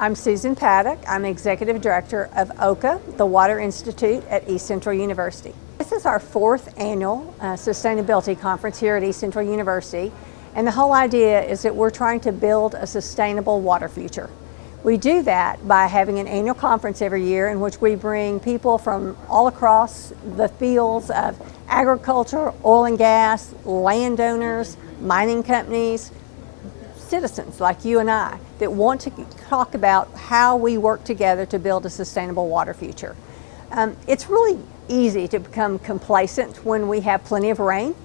I'm Susan Paddock. I'm Executive Director of OCA, the Water Institute at East Central University. This is our fourth annual Sustainability Conference here at East Central University, and the whole idea is that we're trying to build a sustainable water future. We do that by having an annual conference every year in which we bring people from all across the fields of agriculture, oil and gas, landowners, mining companies, citizens like you and I that want to talk about how we work together to build a sustainable water future. It's really easy to become complacent when we have plenty of rain,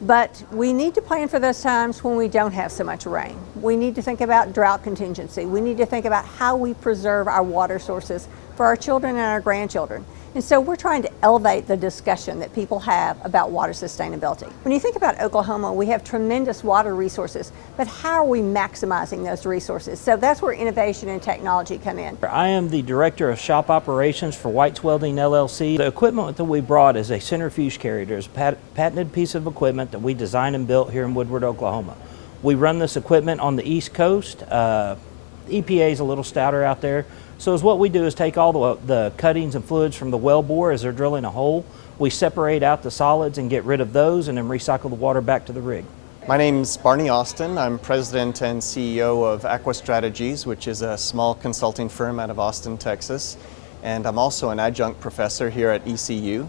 but we need to plan for those times when we don't have so much rain. We need to think about drought contingency. We need to think about how we preserve our water sources for our children and our grandchildren. And so we're trying to elevate the discussion that people have about water sustainability. When you think about Oklahoma, we have tremendous water resources, but how are we maximizing those resources? So that's where innovation and technology come in. I am the Director of Shop Operations for White's Welding LLC. The equipment that we brought is a centrifuge carrier. It's a patented piece of equipment that we designed and built here in Woodward, Oklahoma. We run this equipment on the East Coast. EPA is a little stouter out there. So what we do is take all the cuttings and fluids from the well bore as they're drilling a hole. We separate out the solids and get rid of those and then recycle the water back to the rig. My name's Barney Austin. I'm President and CEO of Aqua Strategies, which is a small consulting firm out of Austin, Texas. And I'm also an adjunct professor here at ECU.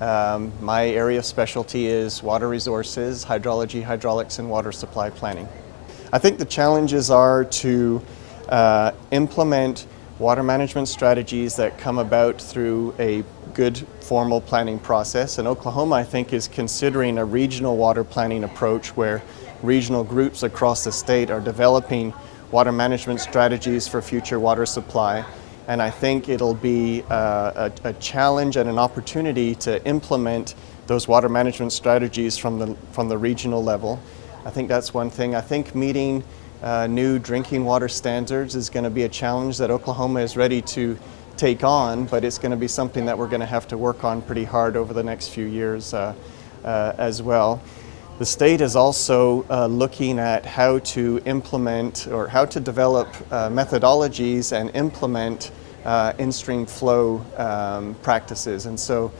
My area of specialty is water resources, hydrology, hydraulics, and water supply planning. I think the challenges are to implement water management strategies that come about through a good formal planning process. And Oklahoma, I think, is considering a regional water planning approach where regional groups across the state are developing water management strategies for future water supply. And I think it'll be a challenge and an opportunity to implement those water management strategies from the regional level. I think that's one thing. I think meeting new drinking water standards is going to be a challenge that Oklahoma is ready to take on, but it's going to be something that we're going to have to work on pretty hard over the next few years as well. The state is also looking at how to implement or how to develop methodologies and implement in-stream flow practices. And so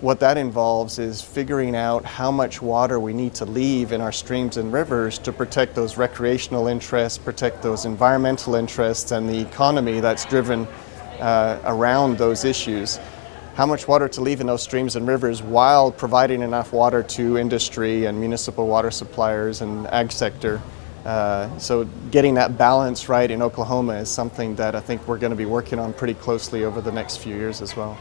what that involves is figuring out how much water we need to leave in our streams and rivers to protect those recreational interests, protect those environmental interests, and the economy that's driven around those issues. How much water to leave in those streams and rivers while providing enough water to industry and municipal water suppliers and ag sector. So getting that balance right in Oklahoma is something that I think we're going to be working on pretty closely over the next few years as well.